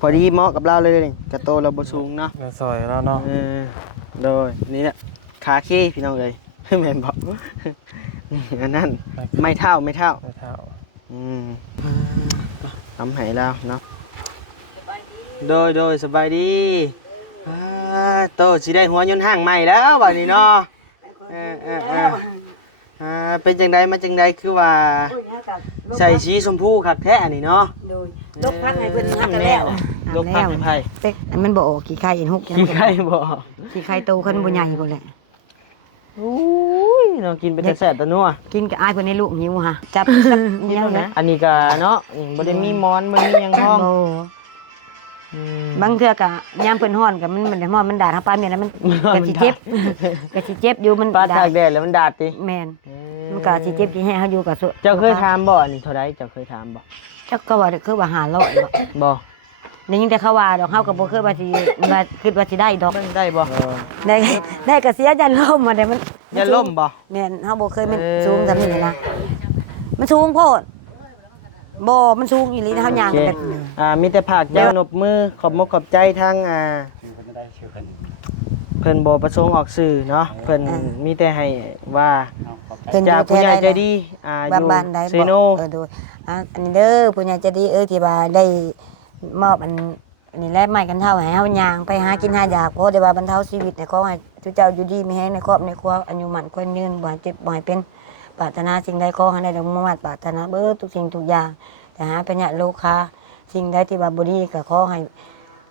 พอดีเหมาะกับเราเลยนี่กระโตเราบ่สูงเนาะในซอยแล้วเนาะโดยนี่แหละขาขี้พี่น้องเลยแม่นบอกอันนั้นไม่เท่าอืมทำให้แล้วเนาะโดยสบายดีโตสิได้หัวยนต์ห้างใหม่แล้วบัดนี้เนาะเป็นจังใดมาจังใดคือว่าใส่สีชมพูคักแท้นี่เนาะลกพักให้เพิ่นฮักกันแล้วลกพักให้ไผแต่มันบ่ออกขี้ไข่เห็นฮกขี้ไข่บ่ขี้ไข่โตขึ้นบ่ใหญ่พุ่นแหละโอ้ยเนาะกินไปแต่แซ่บตะนัวกินกับอ้ายเพิ่นในลูกหิวฮะจับเงี้ยวนะอันนี้ก็เนาะบ่ได้มีมอนบ่มีหยังท้องบางเทื่อก็ยามเพิ่นฮ้อนก็มันฮ้อนมันดาดเฮาปานแม่นแล้วมันก็สิเจ็บก็สิเจ็บอยู่มันปาดตากแดดแล้วมันดาดติแม่นมันก็สิเจ็บสิแห้งเฮาอยู่ก็เจ้าเคยถามบ่อันนี้เท่าใดเจ้าเคยถามบ่จักก็ว่าคือว่า500บ่ได้ยินแต่เขาว่าดอกเฮาก็บ่เคยว่าสิว่าคิดว่าสิได้ดอกได้บ่ได้ก็เสียยันล่มมาได้มันยันล่มบ่แม่นเฮาบ่เคยมันสูงซำนี้นะมันสูงโพดบ่มันสูงอีหลีนะเฮาย่างแบบมีแต่ภาคยาวนบมือขอบมกขอบใจทั้งเพิ่นบ่ประสงค์ออกสื่อเนาะเพิ่นมีแต่ให้ว่าจากผู้ใหญ่ใจดีอยู่เซโนดูอันนี้เด้อผู้ใหญ่ใจดีที่ว่าได้มอบอันนี้แลไม้กันเท่าให้เฮาย่างไปหากินหาอยากเพราะได้ว่าบรรเทาชีวิตให้ขอให้ทุกเจ้าอยู่ดีมีแรงในครอบในครัวอายุมั่นขวัญยืนบ่เจ็บบ่ให้เป็นปรารถนาสิ่งใดขอให้ได้ดังมุ่งมั่นปรารถนาเบิดทุกสิ่งทุกอย่างแต่หาปัญญาโลคาสิ่งใดที่ว่าบ่ดีก็ขอให้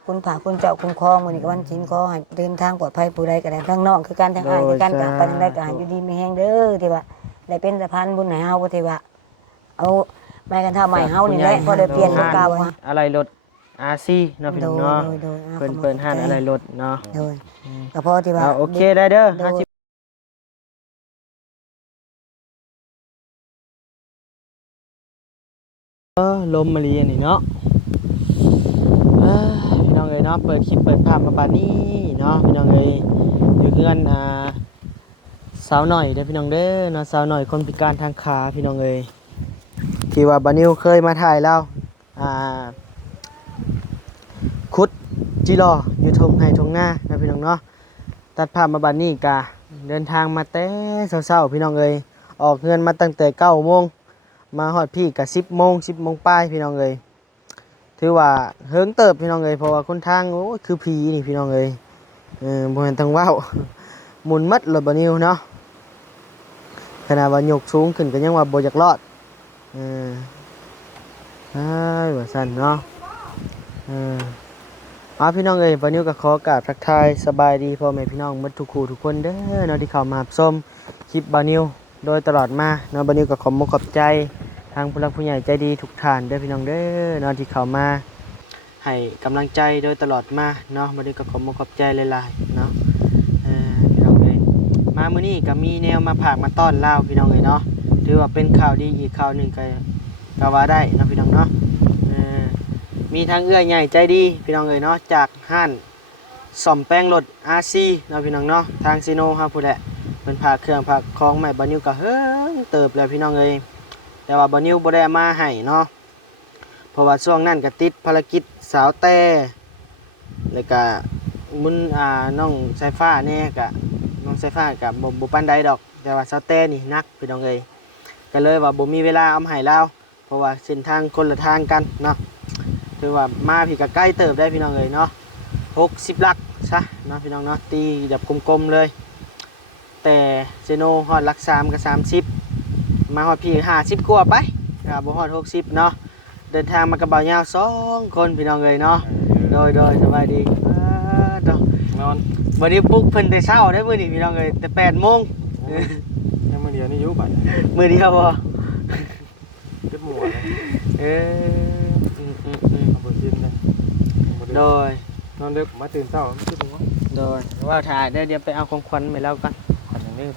คุณพระคุณเจ้าคุ้มครองมื้อนี้ก็วันศีลขอให้เดินทางปลอดภัยผู้ใดก็ได้ทั้งน้องคือกันทั้งอ้ายคือกันก็ไปทางใดก็ให้อยู่ดีมีแรงเด้อที่ว่าได้เป็นสะพานบุญให้เฮาบ่ที่ว่าเอาไม้กันเท่าใหม่เฮานี่แหละพอได้เปลี่ยนของเก่าอะไรรถRCเนาะพี่น้องเนาะเปิ้นห้านอะไรรถเนาะก็พอที่ว่าโอเคได้เด้อลมมาลีอันนี้เนาะพี่น้องเอ้ยเนาะเปิดคลิปเปิดภาพมาปานนี้เนาะพี่น้องเอ้ยอยู่เพื่อนสาวหน่อยเด้อพี่น้องเด้อเนาะสาวหน่อยคนพิการทางขาพี่น้องเอ้ยที่ว่าบานิวเคยมาถ่ายแล้วคุดจิรออยู่ทงไห้ทงหน้านะพี่น้องเนาะตัดภาพมาบัดนี้กะเดินทางมาแต่เช้าๆพี่น้องเอ้ยออกเงินมาตั้งแต่9 โมงมาฮอดพี่กะ10 โมงปลายพี่น้องเอ้ยถือว่าเฮิงเติบพี่น้องเอ้ยเพราะว่าคนทางโอ้คือผีนี่พี่น้องเอ้ยบ่แม่นทางว้าวหมุนมัดรถบานิวเนาะขนาดว่ายกสูงขึ้นก็ยังว่าบ่อยากรอดว่าซั่นเนาะพี่น้องเอ้ยวันนี้ก็ขอกราบทักทายสบายดีพ่อแม่พี่น้องหมดทุกคู่ทุกคนเด้อเนาะที่เข้ามาชมคลิปบานิวโดยตลอดมาเนาะบานิวก็ขอบคุณใจทางผู้หลักผู้ใหญ่ใจดีทุกท่านเด้อพี่น้องเด้อเนาะที่เข้ามาให้กำลังใจโดยตลอดมาเนาะบานิวก็ขอบคุณใจหลายๆเนาะพี่น้องเอ้ยมามื้อนี้ก็มีแนวมาฝากมาต้อนลาวพี่น้องเอ้ยเนาะถือว่าเป็นข่าวดีอีกข่าวนึงก็ว่าได้เนาะพี่น้องเนาะมีทางเอื้อใหญ่ใจดีพี่น้องเอ๋ยเนาะจากห้านซ่อมแป้งรถ RC เนาะพี่น้องเนาะทางซีโนครับผู้ใดเป็นพาเครื่องพาของใหม่บานิวก็เฮ้ยเติบแล้วพี่น้องเอ๋ยแต่ว่าบานิวบ่ได้มาให้เนาะเพราะว่าช่วงนั้นก็ติดภารกิจสาวแต่แล้วก็มุนน้องสายฟ้าแน่ก็น้องสายฟ้าก็บ่ปานใดดอกแต่ว่าสาวแต่นี่นักพี่น้องเอ๋ยก็เลยว่าบ่มีเวลาเอามาให้แล้วเพราะว่าเส้นทางคนละทางกันเนาะถือว่ามาพี่ก็ใกล้เติบได้พี่น้องเลยเนาะ60 ลักซะเนาะพี่น้องเนาะตีแบบกลมๆเลยแต่เซโนฮอดลัก3กับ30มาฮอดพี่50กว่าไปบ่ฮอด60เนาะเดินทางมากับบ่าวยาว2คนพี่น้องเลยเนาะโดยสบายดีนอนวันนี้ปลุกเพิ่นแต่เช้าได้มื้อนี้พี่น้องเลยแต่8 โมงมื้อเดียวนี่อยู่บัดมื้อเดียวบ่เจ็บหัวโดยนอนดึกมาตื่นเช้าคิดว่าโดยว่าถ่ายเดี๋ยวไปเอาของขวัญไปแล้วกันอย่างนี้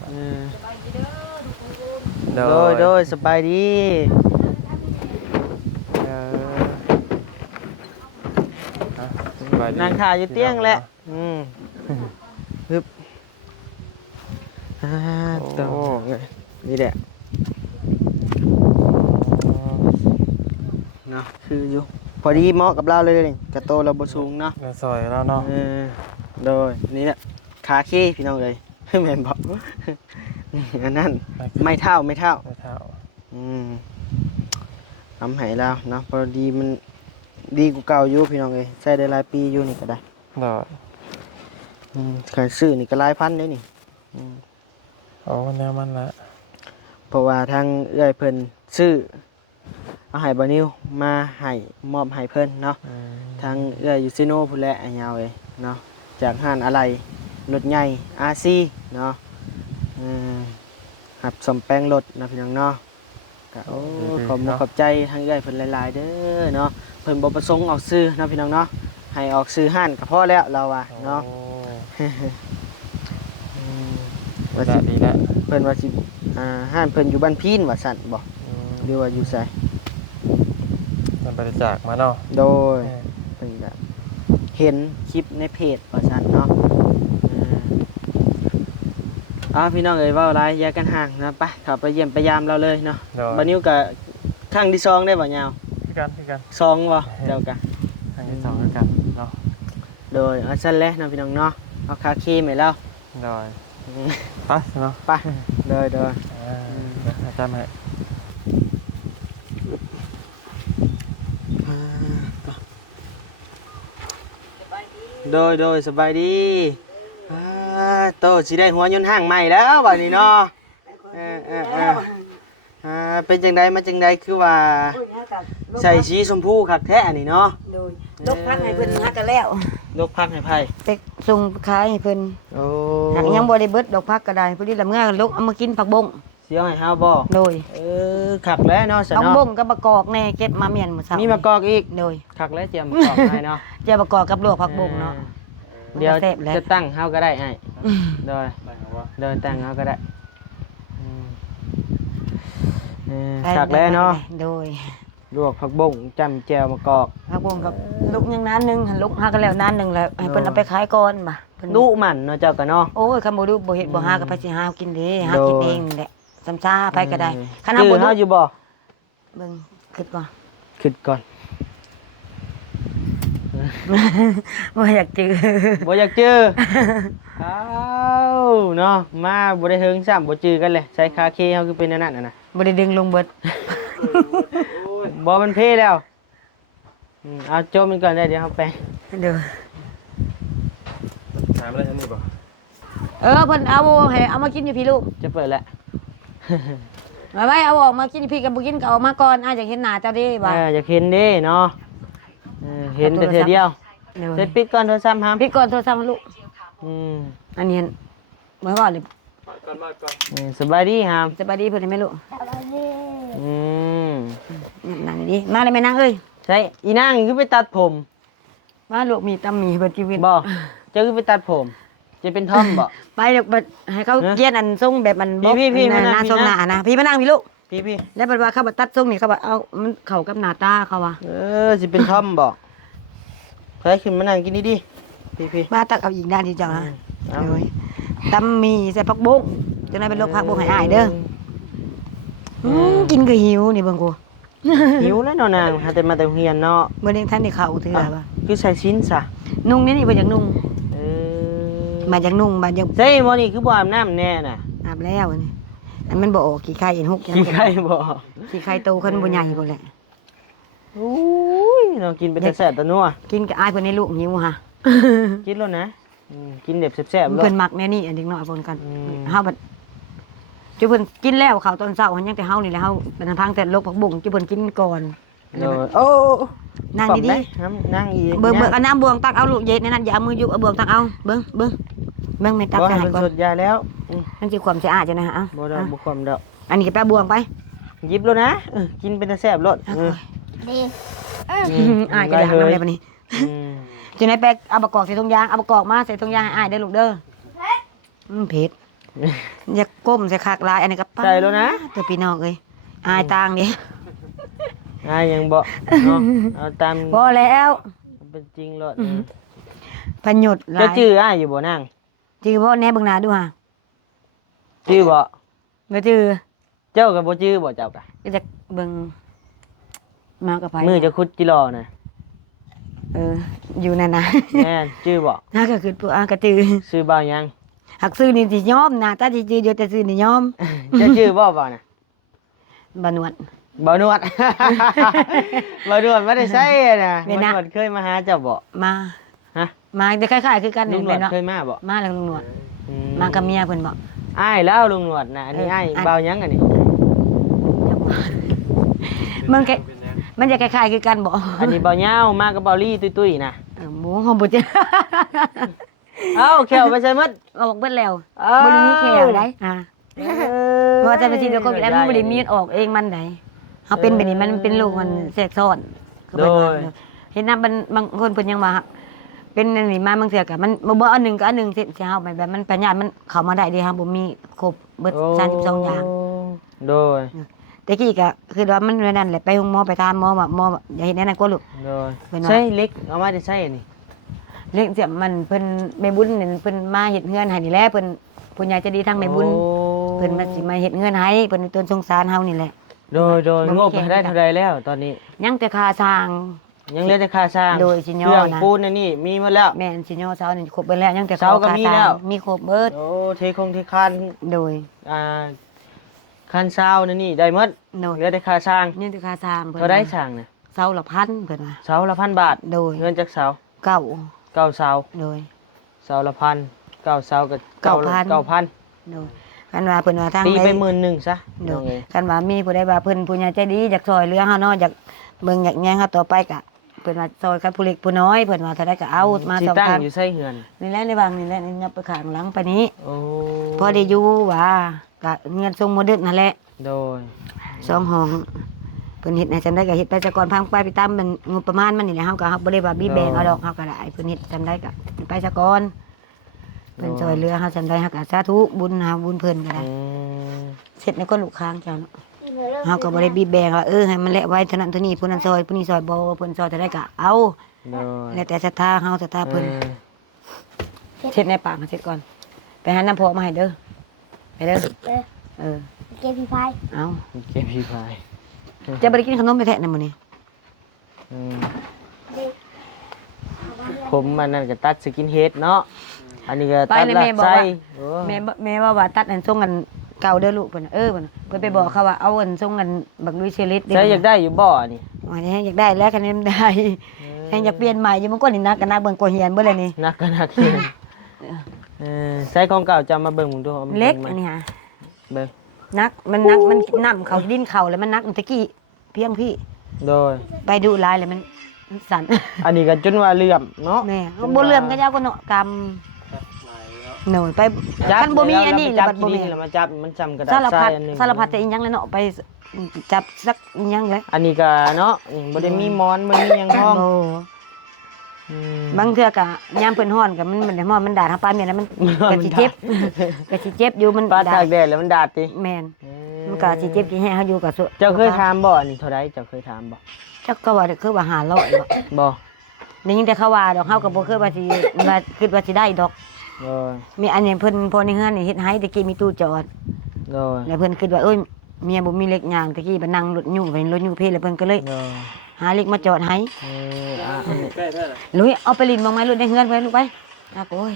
โดยสบายดีนางถ่ายอยู่เตียงแหละฮึบนี่แหละเนาะคืออยู่ พอดีเหมาะกับเราเลยนี่กระโตเราบ่สูงเนาะ ในซอยแล้วเนาะ โดยนี่แหละขาขี้พี่น้องเลยแม่นบอกอันนั้นไม่เท่า ไม่เท่า อืมทำให้แล้วเนาะพอดีมันดีกว่าเก่าอยู่พี่น้องเลยใช้ได้หลายปีอยู่นี่ก็ได้ เนาะ ขายซื้อนี่ก็หลายพันเลยนี่ อ๋อแนวมันละ เพราะว่าทางเอื้อยเพิ่นซื้อเอาให้บานิวมาให้มอบให้เพิ่นเนาะทางเอื้อยยูซิโน่พุ่นแหละอันยาวเลยเนาะจากห้านอะไรรถใหญ่อาซีเนาะหับสมแปลงรถนะพี่น้องเนาะก็โอ้ขอบคุณขอบใจทางเอื้อยเพิ่นหลายๆเด้อเนาะเพิ่นบ่ประสงค์ออกซื้อนะพี่น้องเนาะให้ออกซื้อห้านก็พอแล้วเราอ่ะเนาะ ว่าสิดีแล้ว เพิ่นว่าสิห้านเพิ่นอยู่บ้านพีนว่าสั่นบ่หรือว่าอยู่ไส มันบริจาคมาเนาะ โดยเพิ่นก็เห็นคลิปในเพจว่าสั่นเนาะพี่น้องเอ้ยเว้าหลายแยกกันห่างนะไปเข้าไปเยี่ยมไปยามเราเลยเนาะบัดนี้ก็ครั้งที่2ได้บ่ยาว พี่กัน2บ่เจ้าก็ ทางที่สองแล้วกันเนาะ โดยเอาซั่นแหละเนาะพี่น้องเนาะเอาคาเคให้แล้ว โดยไปเนาะ ไปโดย อาจารย์ให้ โดยสบายดีโตสิได้หัวยนต์ห้างใหม่แล้วบัดนี้เนาะเป็นจังไดมาจังไดคือว่าใส่สีชมพูคักแท้อันนี้เนาะ โดยลกพักให้เพิ่นฮักกันแล้ว ยกพักให้ไผ ไปส่งขายให้เพิ่น โอ้ หากยังบ่ได้เบิดดอกพักก็ได้พอดีละเมื่อลกเอามากินผักบง เสียวให้เฮาบ่ โดย คักแล้วเนาะซะ ผัก เนาะ บงกับมะกอกแน่เก็บมาเมียนมื้อเช้า มีมะกอกอีก โดย คักแล้วเจียมมะกอกให้เนาะ เจ้ามะกอกกับลวกผักบงเนาะ เดี๋ยว แซ่บแล้ว จะตั้งเฮาก็ได้ไอ้ อืม โดย ได้ครับว่า เดินแต่งเฮาก็ได้คักแล้วเนาะ โดย ลวกผักบงจำแจวมะกอก ผักบงกับลูกยังนานหนึงหันลูกฮักกันแล้วนานหนึงแล้วให้เพิ่นเอาไปขายก่อนบ่ะเพิ่น ดุมันเนาะเจ้าก็เนาะ โอ้ยคำบ่ดูบ่เฮ็ดบ่หาก็ไปสิหากินเด้หากินเองนี่แหละสำชาไปก็ได้คัน คือ เฮาบ่ เฮา ดู อยู่บ่ เบิ่งคิดบ่ คิดก่อน บ่อยากจื้อ บ่อยากเจออ้าวเนาะมาบ่ได้เฮิงซ้ำบ่จือกันเลยใส่คาเคเฮาคือเป็นอันนั้นน่ะ บ่ได้ดึงลงเบิด บ่มันเพแล้วเอาโจมมันก่อนได้เดี๋ยวเฮาไป เด้อ ถามอะไรฉันนี่บ่ เพิ่นเอามากินอยู่พี่ลูก จะเปิดแล้ว มาไว้เอาออกมากินอยู่พี่ก็บ่กินก็เอามาก่อนอยากเห็นหน้าเจ้าเด้บ่า อยากเห็นเด้เนาะเห็นแต่เทื่อเดียว เด้อ เสร็จปิดก่อนโทรศัพท์หาม พี่ก่อนโทรศัพท์มาลูก อืม อันนี้เมื่อก่อนนี่ สบายดีหาม สบายดีเพิ่นไหมลูก อืม นั่งดีมาเลยแม่นางเอ้ย ใช่อีนางคือไปตัดผม มาลูกมีตำหมีเบิดชีวิต บ่เจ้าคือไปตัดผม จะเป็นทอมบ่ ไปเดี๋ยวบัดให้เขาเกียนอันทรงแบบมันบ่ พี่ ห มานั่ง น้า พี่ ทรงห นะ น้านะพี่มานั่งพี่ลูก พี่ แล้วบัดว่าเขาบัดตัดทรงนี่เขาบัดเอามันเข้ากับหน้าตาเขาว่า จะเป็นทอมบ่เฮ้ยขึ้นมานั่งกินดีๆพี่ บ้าตักเอาอีกด้านที่เจ้านะ เอา โดยตำหมีใส่ผักบุ้งจังได๋เป็นโรคผักบุ้งให้อายเด้อกินก็หิวนี่เบิ่งกู หิวแล้วเนาะนางหาแต่มาแต่โรงเรียนเนาะ เมื่อนี้ท่านได้เข้าเถื่อป่ะ คือใส่ชิ้นซะ นุ่งนี่บ่อยากนุ่ง เออ มาจากนุ่งมาจาก ใช่บ่นี่คือบ่อาบน้ำแน่น่ะ อาบแล้วนี่อันมันบ่ออกขี้ไข่อันหก ขี้ไข่บ่ ขี้ไข่โตขึ้นบ่ใหญ่พุ่นแหละ โอ้ยเรากินเป็นแต่แซ่บแต่นัว กินกับอายเพิ่นให้ลูกหิวฮะ กินแล้วนะกินแบบแซ่บๆแล้ว เพิ่นมักแน่นี่อันเด็กน้อยเพิ่นกัน อืม เฮาบัดจุเพิ่นกินแล้วข้าวตอนเช้าหันยังแต่เฮานี่แหละเฮาเป็นพังแต่โรคผักบุ้งจุเพิ่นกินก่อน โดยโอ้ นั่งดี นั่งอีก ๆเบิ่งเอาน้ำบวงตักเอาลูกเย็ดในนั้นอย่าเอามือยุบเอาบวงตักเอาเบิ่งแม่ตัก บ่ ใส่ ให้ ให้ มัน ก่อน สดยาแล้ว นั่นสิความสะอาดจังนะฮะ บ่ได้บ่ความดอก อันนี้ก็แปะบวงไป หยิบแล้วนะกินเป็นแต่แซ่บรส อายก็อยากนำเลยบัดนี้ อืม จังได๋แปะเอาบะกอกใส่ถุงยางเอาบะกอกมาใส่ถุงยางให้อายเด้อลูกเด้อเผ็ดอย่าก้มใส่คากลายอันนี้ก็ป๊า ใส่แล้วนะ ตัวพี่น้องเอ้ยอายต่างดิ ยังบ่เนาะเอาตาม พอแล้ว เป็นจริงรส พะหยุดหลา จะ ย จื้ออ้ายอยู่บ่นาง จื้อบ่แน่เบิ่งหน้าดูห่า จื้อบ่ บ่จื้อ เจ้าก็บ่จื้อบ่เจ้าก็ ก็จะเบิ่งมากับไผ มือจะคุดจิรอน่ะ อยู่นั่นน่ะ แม่นชื่อบ่ น่าก็คือตัวกระตือ ชื่อบ่าวยัง หักซื้อนี่สิยอมนะถ้าสิจื้ออยู่แต่ซื้อนี่ยอม จะชื่อบ่บ่น่ะ บ่นวด บ่นวด บ่นวดบ่ได้ใช่น่ะ แม่ บ่ น น นะ วดเคยมาหาเจ้าบ่ มา ฮะ มาแต่คล้ายๆคือกัน ลุ นี่ งหน แห ว ละ ด เนาะ เคยมาบ่ มาแล้วลุงหนวด อื มากับเมียเพิ่นบ่ อ้ายแล้วลุงหนวดน่ะอันนี้อ้ายบ่าวยังอันนี้ มันก็มันจะคล้ายๆคือกันบ่ อันนี้บ่าวยาวมากับบ่าวลี่ตุ้ยๆนะ หมูหอมบ่จะ เอ้าแขวไปใส่มัด ออกเบิดแล้ว อ้าว บ่ได้มีแขวได้เพราะว่าแต่บางทีเดี๋ยวก็แล้วมันบ่ได้มีออกเองมันได้เฮาเป็นแบบนี้มันเป็นโรคมันแทรกซ้อนคือเพิ่นว่าเห็นนะบางคนเพิ่นยังว่าเป็นอันนี้มาบางเทื่อก็มันบ่อันหนึงก็อันหนึงสิเฮาไปแบบมันปัญญามันเข้ามาได้เด้เฮาบ่มีครบเบิด32อย่าง โดย แต่กี้ก็คือว่ามันนั่นแหละไปโรงหมอไปถามหมอว่าหมออย่าเฮ็ดแนวนั้นกว่าลูก โดย เป็นว่า ใช่เล็กเอามาได้ใช่อันนี้ เรื่องเสียมันเพิ่นแม่บุญนี่เพิ่นมาเฮ็ดเฮือนให้นี่แหละเพิ่นผู้ใหญ่ใจะดีทางแม่บุญ โอ้ เพิ่นมาสิมาเฮ็ดเฮือนให้เพิ่นต้นสงสารเฮานี่แหละ โดย บ่มี งบ แข่ง ได้เท่าไรแล้วตอนนี้ ยังแต่ค่าสร้าง ยังเหลือแต่ค่าสร้าง โดยสิย่อ เครื่อง นะ ปูนอันนี่มีหมดแล้ว แม่นสิย่อเสานี่ครบเบิดแล้วยังแต่ เสาก็ ค่ มี สร้ง แล้ว มีครบเบิด โอ้เทคงเทคาน โดย คันเสานั่นนี่ได้หมด โดย เหลือแต่ค่าสร้าง ยังแต่ค่าสร้างเพิ่น เท่าได้สร้างน่ะ เสาละพันเพิ่นว่า เสาละ1,000 บาท โดย เงินจากเสา เก้า เก้าเสา โดย เสาละ1,000 9เสาก็ 9,000 9,000 โดยคันว่าเพิ่นว่าทาง ตี ใด ไป11,000ซะ โด น้อย งเอ้ย คันว่ามีผู้ใดว่าเพิ่นผู้ใหญ่ใจดีอยากช่วยเหลือเฮาเนาะอยากเบิ่งอยากแย่งเฮาต่อไปก็เพิ่นว่าซอยกับผู้เล็กผู้น้อยเพิ่นว่าเท่าใดก็เอามา สิ สอง ตั้ง ทาง อยู่ใส่เหือน นี่แหละในบางนี่แหละนี่ยับไปข้างหลังไปนี้ โอ้ พอได้อยู่ว่าก็เงินทรงโมเดิร์นนั่นแหละ โดย สองห้องเพิ่นเฮ็ดให้จังได๋ก็เฮ็ดไปซะก่อนพังไปตามมันงบประมาณมันนี่แหละเฮาก็บ่ได้ว่าบีแบงเอาดอกเฮาก็ได้เพิ่นเฮ็ดจังได๋ก็ไปซะก่อนเพิ่นช่วยเหลือเฮาจังได๋เฮาก็สาธุบุญหาบุญเพิ่นก็ได้ อืม เสร็จในก็ลูกค้างเจ้าเนาะเฮาก็บ่ได้บีแบงว่าให้มันแลไว้เท่านั้นเท่านี้ผู้นั้นซอยผู้นี้ซอยบ่เพิ่นซอยเท่าใดก็เอา โดย แล้วแต่ศรัทธาเฮาศรัทธาเพิ่นเช็ดในปากมาเช็ดก่อนไปหาน้ำพอกมาให้เด้อไปเด้อเออ เกมพีไฟ เอา เก็บพี่พาย จะบ่ได้กินขนมไปแท้นำมื้อนี้ อืมผมมันนั่นก็ตัดสกินเฮดเนาะอันนี้ก็ตัดลักไส้โอ้ แม่ว่าตัดอันส่งกันเก่าเด้อลูกเพิ่นน่ะเพิ่นน่ะเพิ่นไปบอกเขาว่าเอาอันส่งกันบักลุยเชลิต ใช่อยากได้อยู่บ่อนี่ ว่าอยากได้แล้วคะแนนได้แฮงอยากเปลี่ยนใหม่อยู่มันก็นี่นักกันนักเบิ่งกว่าเฮียนเบิ่เลยนี่ นักก็นักเขียนใช้ของเก่าจะมาเบิ่งผมดูอามา เล็ก บิ่ง อันนี้ฮะ เบิ่ง นักมันน้ำเขาดินเขาแล้วมันนักตะกี้เพียงพี่ โดย ไปดูลายเลยมันสั่น อันนี้ก็จนว่าเหลื่อมเนาะ แม่บ่เลื่อมก็ยาวก็เนาะกำหน่อยไปคันบ่มีอันนี้ จั แล้ว บ บัดบ่ ที่ มี นี่แล้วมาจับมันจำกระดาษ สาร ทรา พัด ยอันหนึง สารพัดแต่อีหยังเลยเนาะไปจับสักอีหยังเลย อันนี้ก็เนาะนี่บ่ได้มีมอนบ่มีหยังห้อง โ อืม บางเทื่อก็ยามเพิ่นฮ้อนก็มันฮ้อนมันดาดเฮาปลาเมียแล้วมันก็สิเจ็บก็สิเจ็บอยู่มัน ปลา ดา ตา ด กแดดแล้วมันดาดติ แม่นมันก็สิเจ็บสิแห้งเฮาอยู่กับ เจ้าเคยถามบ่อันนี้เท่าไรเจ้าเคยถามบ่ จักก็ว่าคือว่า500บ่ บ่ นี่ยิ่งแต่เขาว่าดอกเฮาก็บ่เคยว่าสิว่าคิดว่าสิได้ดอก โดย มีอันนี้เพิ่นพอในเฮือนนี่เฮ็ดให้ตะกี้มีตู้จอด โดย แล้วเพิ่นคิดว่าเอ้ยเมียบ่มีเหล็กยางตะกี้ไปนั่งรถยู่ไปรถยู่เพแล้วเพิ่นก็เลย โดย หาเหล็กมาจอดให้ อันนี้ ลุยเอาไปลินบ้างไหมรถในเฮือนไปลูกไปอ่ะโอ้ย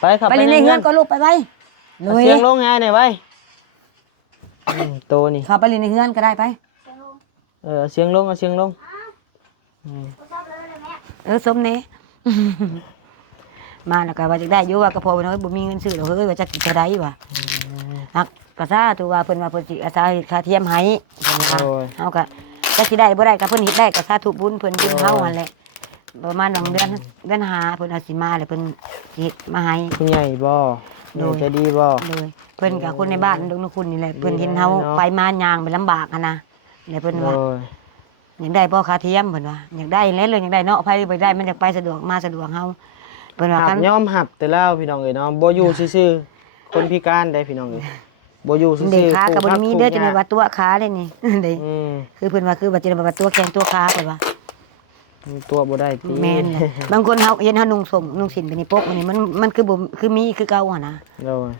ไปครับ ไปลินในเฮือนก็ลูกไปไป เอา ลุย เสียงลงไงหน่อยไว้โตนี่ เข้าไปลินในเฮือนก็ได้ไป เอาเสียงลงเอาเสียงลงอืม สมเน่ มาแล้วก็ว่าจะได้อยู่ว่าก็พอเนาะบ่มีเงินซื้อหรอกเฮ้ยว่าจะกินเท่าใดวะฮักก็ซาถือว่าเพิ่นว่าเพิ่นสิอาสาเฮ็ดค่าเทียมให้เพิ่นว่า โอ้ย เฮาก็จักสิได้บ่ได้ก็เพิ่นเฮ็ดได้ก็สาธุบุญเพิ่นบุญเฮาหั่นแหละประมาณ2เดือนหาเพิ่นเอาสิมาแล้วเพิ่นสิเฮ็ดมาให้ ผู้ใหญ่บ่ โดย จะดีบ่ เลยเพิ่นกับคนในบ้านดงนคุณนี่แหละเพิ่นเห็นเฮา ดีแล้วเนาะ ไปมายางไปลำบากอะนะแล้วเพิ่นว่า โอ้ย อยากได้บ่ค่าเทียมเพิ่นว่าอยากได้แล้วเลยอยากได้เนาะไผบ่ได้มันอยากไปสะดวกมาสะดวกเฮาเพิ่นว่า หั คั บ น ยอมหับแต่แล้วพี่น้องเอ้ยเนาะบ่อยู่ซื่อๆคนพิการได้พี่น้องเอ้ยบ่อยู่ซื่อๆ เด็กขาก็บ่ได้มีเด้อ ปลู จังได๋ว่าตัวขาเลยนี่ เด้ อืม คือเพิ่นว่าคือว่าจังได๋ว่าตัวแขนตัวขาเพิ่นว่า ตัวบ่ได้ติ แม่นแหละบางคนเฮาเห็นเฮานุ่งส่งนุ่งสินไปนี่ปกนี่มันคือบ่คือมีคือเก่าหั่นนะ โดย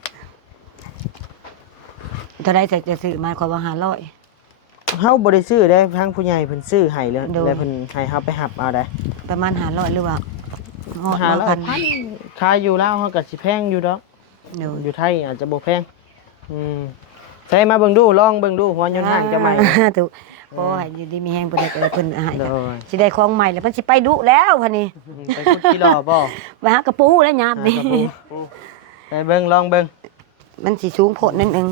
เท่าใดจะซื้อมาขอว่า500 เฮาบ่ได้ซื้อได้ทางผู้ใหญ่เพิ่นซื้อให้เลยแล้วเพิ่นให้เฮาไปหับเอาได้ ประมาณ500หรือว่าฮอด หาแล้ว พัน ขายอยู่แล้วเฮาก็สิแพงอยู่ดอก โดย อยู่ไทยอาจจะบ่แพงใส่มาเบิ่งดูลองเบิ่งดูหัวยนต์ห้างจะใหม่ ถูกโอ้ยอยู่ดีมีแฮงเพิ่นได้เพิ่นให้ โดย สิได้ของใหม่แล้วมันสิไปดุแล้วพันนี้ ไปคุดกิโลบ่ ไปหากระปูแล้วยามนี่ ไปเบิ่งลองเบิ่ง มันสิสูงโพดนิดนึง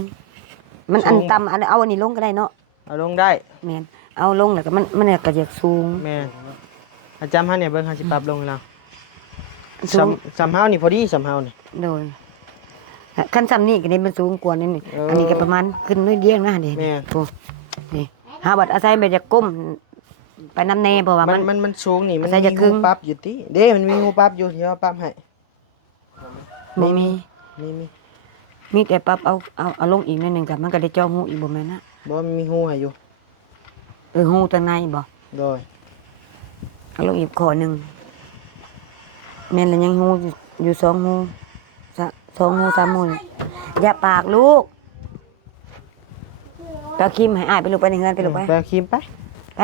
มันอันต่ำอันเอาอันนี้ลงก็ได้เนาะ เอาลงได้ แม่นเอาลงแล้วก็มันเนี่ยก็จะสูง แม่นอาจารย์เฮาเนี่ยเบิ่งเฮาสิปรับลงให้เรา สูง สำเฮานี่พอดีสำเฮานี่ โดยคันซ้ำนี่ก็นี่มันสูงกว่านี่ อันนี้ก็ประมาณขึ้นน้อยเดียวนะนี่ แม่ โอ้นี่หาบัดอาศัยไปจะก้มไปน้ำแน่เพราะว่ามัน มันสูงนี่มัน ใส่จะ มี ครึ่ งู ง ปรับอยู่ติเด้มันมีงูปรับอยู่ที่เฮาปรับให้ บ่มี มี มีแต่ปรับเอาลงอีกนิดนึงกับมันก็ได้เจาะหูอีกบ่แม่นนะ บ่มันมีงูให้อยู่ หูตางในบ่ โดย เอาลงอีกข้อหนึงแม่นแล้วยังหูอยู่2หู2หู3หูอย่าปากลูกตาคิมให้อ้ายไปลูกไปในเฮือนไปลูกไป ไปเอาครีมไป ไป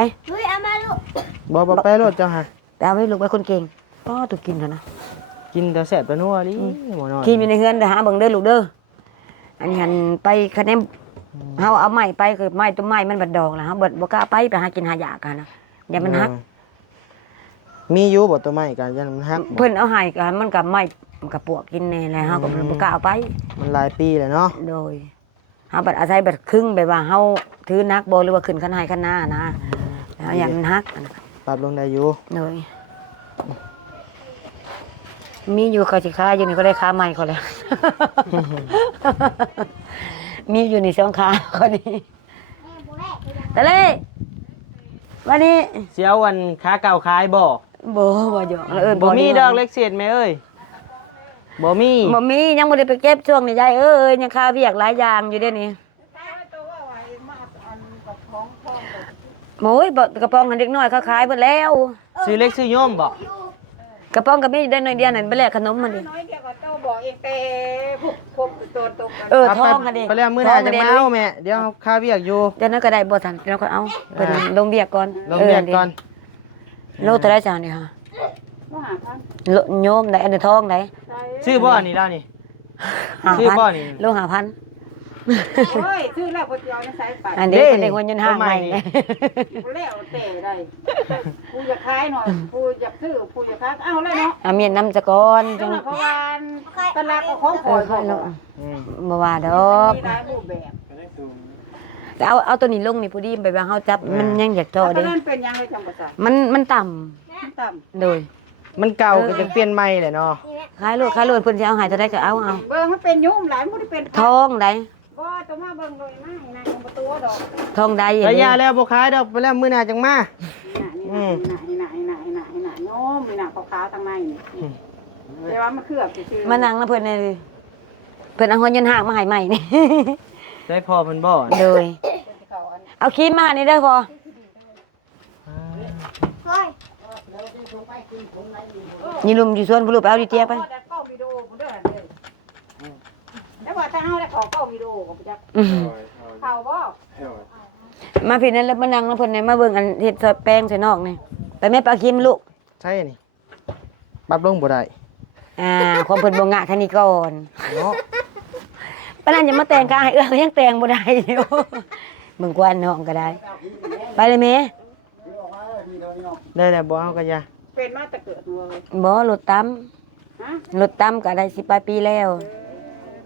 บ่ไปรถเจ้าหา ไปเอาไปลูกไปคนเก่งป้อตัวกินเถอะนะ กินแต่แซ่บแต่นัวดิหมอน้อย คิมอยู่ในเฮือนเด้อหาเบิ่งเด้อลูกเด้ออันนี้หันไปคะแนนเฮาเอาไม้ไปคือไม้ต้นไม้มันบัดดอกล่ะเฮาบ่กล้าไปหากินหายากกันนะเดี๋ยวมันหัก มีอยู่บ่ตัวไม้กันยันมันหักบ่ เพิ่นเอาให้ก็มันกับไม้กับปวกกินแน่แหละเฮาก็บ่กล้าเอาไป มันหลายปีแล้วเนาะ โดยเฮาบัดอาศัยบัดครึ่งแบบว่าเฮาถือนักบ่หรือว่าขึ้นคันให้คันหน้านะแล้วอย่างมันหัก ปรับลงได้อยู่ โดยมีอยู่เขาสิค้าอยู่นี่ก็ได้ค้าใหม่เขาแล้ว มีอยู่นี่2ค้าคนนี้ตะเล่วันนี้ เสียววันค้าเก่าขายบ่ บ่หยอกแล้วเอิ้น บ่มีดอกเล็กเศษแม่เอ้ยบ่มี บ่มียังบ่ได้ไปเก็บช่วงนี้ยายเอ้ยยังค้าเวียกหลายอย่างอยู่เด้นี่โอ้ยบ่กระป๋องหันเด็กน้อยเขาขายเบิดแล้ว ซื้อเล็กซื้อโยมบ่ กระป๋องก็มีได้น้อยเดียวนั่นไปแลกขนมมันดิ น้อยเดียวก็ต้องบอกเองแต่พวกตัวตรงกัน เออ ไป ทองกันดิ ไปแล้วมื้อหน้าจะมาเอาแม่เดี๋ยวค้าเวียกอยู่ เดี๋ยวนั้นก็ได้บ่ทันเดี๋ยวก็เอาเพิ่นลงเบียกก่อน ลงเวียกก่อน โลเท่าไรจ้านี่ค่ะ มาหาพัน โลโยมได้อันนี้ทองได้ ซื้อบ่นี่แล้วนี่ ชื่อบ่นี่ โล5,000 โอ้ยซื้อแล้วคนเดียวในสายป่าน อันนี้เป็นเด็กวันยนต์ห้างใหม่ แล้วแต่ได้ผู้อยากขายหน่อยผู้อยากซื้อผู้อยากขายเอาเลยเนาะ อ่ะเมียนนำจะก่อน จั จั ง ง หวะเขาวานตลาดก็ของ เอ ข่อ อย ค่อยลง อืม บ่ว่าดอก มีหลายรูปแบบ แต่เอาตัวนี้ลงนี่ผู้ดีไปว่าเฮาจับมันยังอยากเจาะ ตอ เด้ นนั้นเป็นยังไงจังประสาท มันต่ำ ต่ โดย มันเก่าก็จะเปลี่ยนใหม่แหละเนาะ ขายโลดเพิ่นสิเอาให้เท่าใดก็เอา ำเบิ่งมันเป็นยุ่มหลายมันได้เป็น ทองได้ ก็ต้องมาเบิ่งโดยมากนะประตูดอก ทองได้ ระยะแล้วบ่ขายดอกไปแล้วมื้อหน้าจังมา นี่น่ะโยมนี่น่ะขาวๆทางในนี่แต่ว่ามันเคลือบซื่อๆ มานั่งนะเพิ่นนี่เพิ่นเอาหัวยนต์ห้างมาให้ใหม่นี่ ได้พอเพิ่นบ่ โดยเอาครีมมานี่เด้อพอนี่ลุมอยู่สวนผู้ลูกไปเอาดิเตียไป ได้เข้าวิดีโอพุ่นเด้อเลยแล้วว่าถ้าเฮาได้เข้าวิดีโอก็บ่จัก อืม เข้าบ่ มาพี่นั่นแล้วมานั่งนะเพิ่นนี่มาเบิ่งอันเฮ็ดซอยแป้งใส่นอกนี่ไปแม่ปลาครีมลูก ใช่นี่ปรับลงบ่ได้ ความเพิ่นบ่งะคันนี้ก่อน เนาะ ปานนั้นจะมาแต่งกายเอื้อก็ยังแต่งบ่ได้อยู่เบิ่งกวนน้องก็ได้ ไปเลยแม่ ได้แล้วบ่เอาก็อย่า เป็นมาแต่เกิดเลย บ่รถตำ ฮะ รถตำก็ได้10ปลายปีแล้ว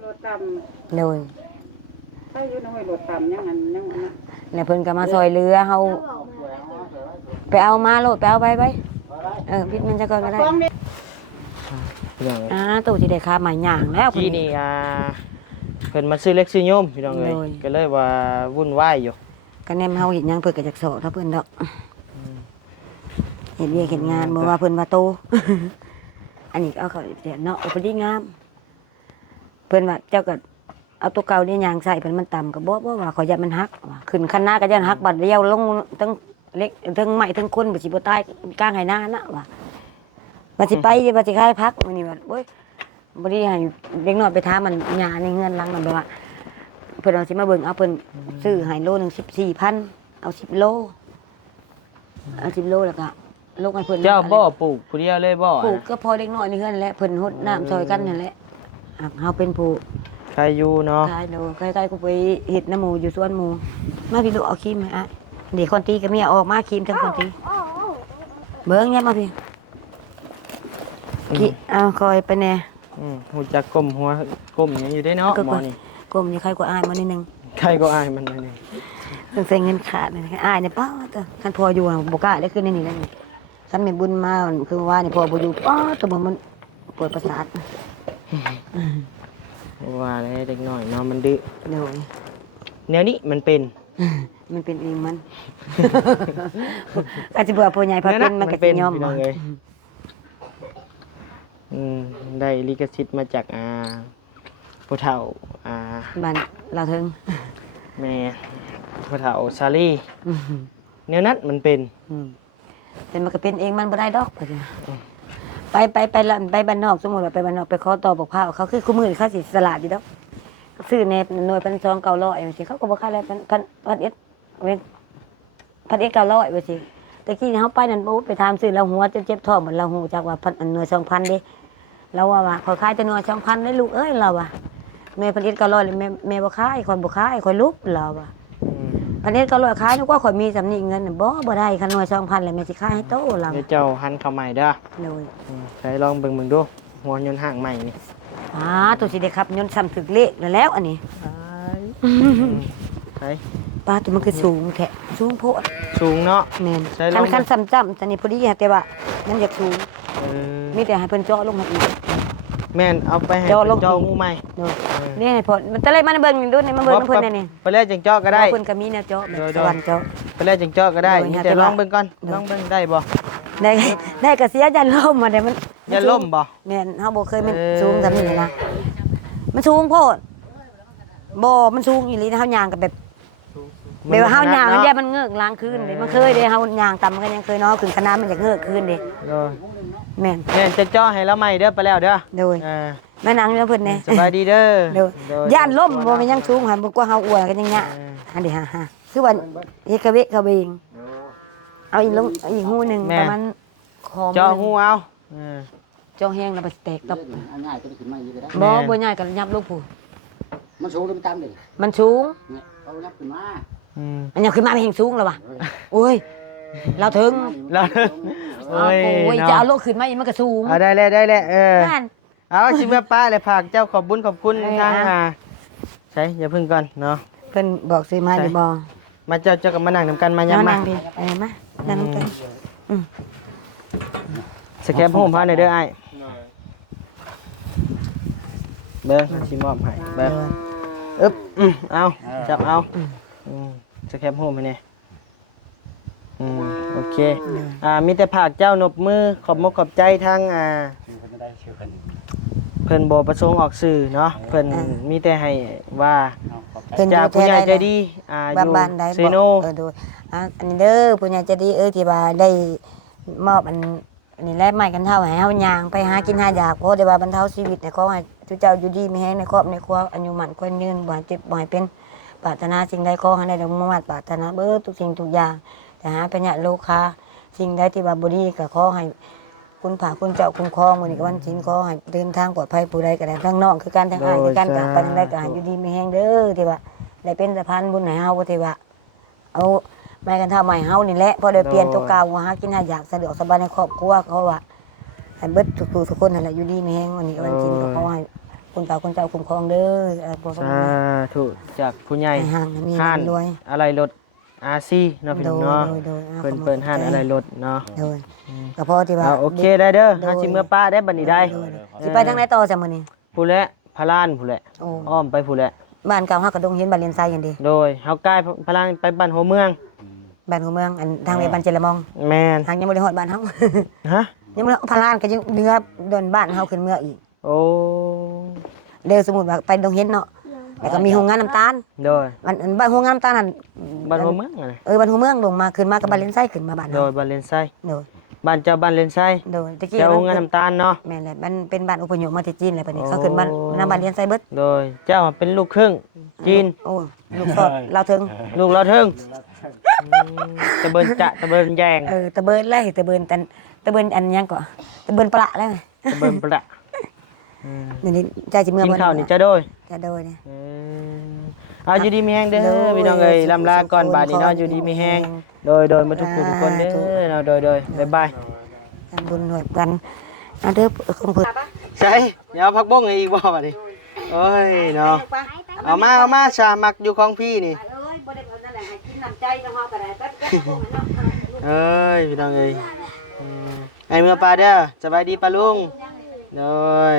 รถต่ เลย ำถ้าอยู่ในห้วยรถต่ำยังอันนะ แล้วเพิ่นก็มาซอยเรือเฮาไปเอามาโลดไปเอาไปพิดมันจะก่อนก็ได้ กล้องนี่ พี่น้องเอ้ย ตู้สิได้ค่าหมายย่างแล้ว ที่นี่เพิ่นมาซื้อเล็กซื้อโยมพี่น้องเอ้ย โดย ก็เลยว่าวุ่นวายอยู่ ก็แนมเฮาเฮ็ดหยังเพิ่นก็จักสอเท่าเพิ่นดอกเฮ็ดเวียกเฮ็ดงานบ่ว่าเพิ่นว่าโต อันนี้เอาเขาเสียเนาะเอาพอดีงาม เพิ่นว่าเจ้าก็เอาตัวเก่านี่ยางใส่เพิ่นมันต่ำก็บ่ว่าขอยยันมันหักว่าขึ้นคันหน้าก็ยันหักบัดเดียวลงทั้งเล็กทั้งไม้ทั้งคนบ่สิบ่ตายกลางไหหน้านะว่าบัดสิไปบัดสิคายพักมื้อนี้ว่าโอ้ยบ่ได้ให้เด็กน้อยไปถามมันหญ้าในเฮือนหลังนั่นแบบว่าเพิ่นเอาสิมาเบิ่งเอาเพิ่นซื้อให้โลนึง14,000 เอา10 โลเอา10 โลแล้วก็ลงให้เพิ่น เจ้าบ่ปลูกผู้เดียวเลยบ่ ปลูกก็พอเล็กน้อยนี่เฮือนแหละเพิ่นรดน้ำซอยกันนั่นแหละเฮาเป็นผู้ ใครอยู่เนาะ ขายโดใกล้ๆกูไปเฮ็ดน้ำหมูอยู่สวนหมูมาพี่ลูกเอาครีมให้อ่ะเดี๋ยวคนตีกับเมียออกมาครีมทั้งคนตีเบิ่งเนี่ยมาพี่เอาคอยไปแน่ หูจักก้มหัวก้มหยังอยู่ได้เนาะหมอนี่ กลมนี่ใครก็อายมานิดนึง ใครก็อายมันเลยนี่ ต้องใส่เงินขาดนี่อายเนี่ยป้าเตอคันพออยู่บ่กล้าได้ขึ้นในนี่นั่นนี่คันแม่บุญมาคือว่านี่พอบ่อยู่ป้าตัวมันปวดประสาท ว่าแล้วเด็กน้อยเนาะมันดื้อ โดย แนวนี้มันเป็น มันเป็นเองมันอาจจะเบื่อผู้ใหญ่พอเป็นมันก็สิยอม พี่น้ บ่ องเอ้ยได้ลิขสิทธิ์มาจากผู้เฒ่าบ้านเราถึง แม่ผู้เฒ่าซาลี่แนวนั้นมันเป็น แต่มันก็เป็นเองมันบ่ได้ดอกไปละไปบ้านนอกสมมุติว่าไปบ้านนอกไปขอต่อบอกพร้าวเขาคือคู่มือเขาสิสลาดอยู่ดอกซื้อในหน่วย1,200จังซี่เขาก็บ่ขายแล้ว1,000เว้น1,900ว่าสิตะกี้เฮาไปนั่นบ่ไปถามซื้อแล้วหัวจนเจ็บท้องเหมือนเราฮู้จักว่าหน่วย 2,000 เด้เราว่าขอขายแต่หน่วย 2,000ได้ลูกเอ้ยเราว่าหน่วย1,900เลยแม่บ่ขายข่อยบ่ขายข่อยลุกเราว่า1,900ขายนึกว่าข่อยมีสำนี้เงินน่ะบ่ได้คันหน่วย 2,000แล้วแม่สิขายให้โตเรา เดี๋ยวเจ้าหันเข้าใหม่เด้อ โดย ใช้ลองเบิ่งมึงดูหัวยนต์ห่างใหม่นี่ ตัวสิได้ครับยนต์ซ้ำถึกเลขแล้วอันนี้ ใช้ ป้าตัวมันคือสูงแท้สูงโพด สูงเนาะ แม่น ใช่ลอง คันซ้ำจ้ำแต่นี่พอดีแต่ว่ามันอยากสูง เออ มีแต่ให้เพิ่นเจาะลงมาอีก แม่นเอาไปให้ เจาะลง เจ้างูใหม่ โดยนี่ให้พอมันตะเลยมันเบิ่งนี่ดูนี่มันเบิ่งเพิ่นนี่ ไปเลยจังเจาะก็ได้ เพิ่นก็มีแนวเจาะแบบ โดย สวรรค์เจาะ ไปเลยจังเจาะก็ได้ โดย นี่ หา แต่ แต่ ล ว่า องเบิ่งก่อนลองเบิ่งได้บ่ ได้ก็เสียยันล่มมาได้มัน อย่าล่มบ่ แม่นเฮาบ่เคยมัน เออ สูงซำนี้นะมันสูงโพดบ่มันสูงอีหลีนะเฮาย่างก็แบบแบบว่าเฮาย่างอันเดียวมันเงือกล้างคืนเด้มันเคยเด้เฮาย่างต่ำมันก็ยังเคยเนาะขึ้นคณะมันอยากเงือกคืนเด้ โดย แม่น แม่นจะเจาะให้แล้วใหม่เด้อไปแล้วเด้อ โดย อ่า แม่นางเพิ่นแน่ สบายดีเด้อ เด้อ โดย ย่านล่มบ่แม่นยังสูงหันบ่กว่าเฮาอ้วนกันยังยะอันนี้ฮะคือว่าเฮ็ดกะเวะกะเบงเอาอีกลงอีกหูหนึงประมาณคอ เจาะหูเอา เจาะแห้งแล้วไปแตกตับ ง่ายก็ได้ขึ้นมาอย่างนี้ก็ได้ บ่ใหญ่ก็ยับลงผู้ มันสูงเลยมันตามเลย มันสูง เนี่ยเอายับขึ้นมา อันนี้ขึ้นมาไม่เห็นสูงแล้วว่ะโอ้ยเราถึง แล้ว โอ้ยจะเอาโลกขึ้นมาอีกมันก็สูง เอาได้แล้วได้แล้วนั่น เอาชิมแม่ป้าเลยฝากเจ้าขอบบุญขอบคุณ เออ ทาง อ่ะ ใช่อย่าพึ่งก่อนเนาะ เพิ่นบอกสิมาได้บ่ มาเจ้ากับมานั่งนำกันมาย้ำมา นั่งดิมานั่งกัน สแกนพ่อผมพาหน่อยเด้อไอ้เบิ้งชิมอบให้เบิ้งอึ๊บเอาจับเอาสแกนพ่อผมให้เนี่ยโอเคมีแต่ผากเจ้านบมือขอบมกขอบใจทางมันก็ได้เชื่อกัน เพิ่นบ่ประสงค์ออกสื่อเนาะเพิ่นมีแต่ให้ว่า เอาขอบใจ เพิ่น จากผู้ใหญ่ใจดีอยู่ บ้านใด ซีโน ดูอันนี้เด้อผู้ใหญ่ใจดีที่ว่าได้มอบอันนี้แลไม้กันเท่าให้เฮาย่างไปหากินหาอยากเพราะได้ว่าบรรเทาชีวิตในขอให้ทุกเจ้าอยู่ดีมีแฮงในครอบในครัวอายุมั่นควรยืนบ่ให้เจ็บบ่ให้เป็นปรารถนาสิ่งใดขอให้ได้ดังมุ่งมั่นปรารถนาเบิดทุกสิ่งทุกอย่างแต่หาเป็นญาโลคาสิ่งใดที่ว่าบ่ดีก็ขอให้คุณพระคุณเจ้าคุ้มครองมื้อนี้ก็วันศีลขอให้เดินทางปลอดภัยผู้ใดก็ได้ทั้งน้องคือกันทั้งอ้ายคือกันก็ไปทางใดก็ให้อยู่ดีมีแฮงเด้อที่ว่าได้เป็นสะพานบุญให้เฮาบ่ที่ว่าเอาไม้กันเท่าใหม่เฮานี่แหละพอได้เปลี่ยนตัวเก่าหากินหาอยากสะดวกสบายในครอบครัวเขาว่าให้เบิดทุกคนนั่นแหละอยู่ดีมีแฮงวันนี้ก็วันศีลก็ขอให้คุณพระคุณเจ้าคุ้มครองเด้อบ่ต้อง สาธุจากผู้ใหญ่ ให้ห่างมี ห้าน รวย อะไรรถอาซีเนาะพี่น้องเนาะ โดย เปิดห้านอะไรรถเนาะ โดยก็พอที่ว่า โอเคได้เด้อหาชิมเมื่อป้าได้บัดนี้ได้ สิไปทางไหนต่อจ้ะมื้อนี้ ผู้และพลานผู้และ โอ้ อ้อมไปผู้และ บ้านเก่าเฮาก็ดงเห็นบ้านเรียนไซอย่างดี โดยเฮาใกล้พลานไปบ้านหัวเมือง บ้านของเมืองอันทางไปบ้านเจริญมอง แม่น ทางยังบ่ได้ฮอดบ้านเฮา ฮะ ยังบ่ได้พารานก็ยังเนื้อโดนบ้านเฮาขึ้นเมืองอีก โอ้ เด้อสมมุติว่าไปดงเห็นเนาะแล้วก็มีโรงงานน้ำตาล โดย อันบ้านโรงงานน้ำตาลนั่น บ้านหัวเมืองอะไร บ้านหัวเมืองลงมาขึ้นมากับบ้านเรียนไซขึ้นมาบ้าน โด เฮาย บ้านเลนไซ โดย บ้านเจ้าบ้านเลนไซ โดยตะกี้ เจ้าโรงงานน้ำตาลเนาะ แม่นแหละมันเป็นบ้านอพยพมาจากจีนแหละบัดนี้เขาขึ้นบ้านบ้านเรียนไซเบิด โดยเจ้าเป็นลูกครึ่งจีน โอ้ลูกสอดเราถึง ลูกเราเทิง ตะเบินจะตะเบินแยง ตะเบินเลยตะเบินตันตะเบินอันยังก่อนตะเบินปลาแล้ว ตะเบินประนี่ใจจิเมื่อ กิน บ่ ข้าวนี่จะโดย จะโดยเนี่ย เอาอยู่ดีมีแห้งเด้อพี่น้องเอ้ยลำลาก่อนบาดนี้เนาะอยู่ดีมีแห้งโดยมาทุกผู้ทุกคนเด้อเนาะโดยบ๊ายบาย ทำบุญหน่วยกันเอาเด้อคงเพิ่น ใช่เดี๋ยวเอาผักบ้งให้อีกบ่บัดนี้โอ้ยเนาะเอามาชามักอยู่ของพี่นี่ เอ้ยบ่ได้เอานั่นแหละให้กินน้ำใจจังเฮาก็ได้แป๊บๆ เอ้ยพี่น้องเอ้ยไอ้เมื่อปลาเด้อสบายดีปลาลุงโดย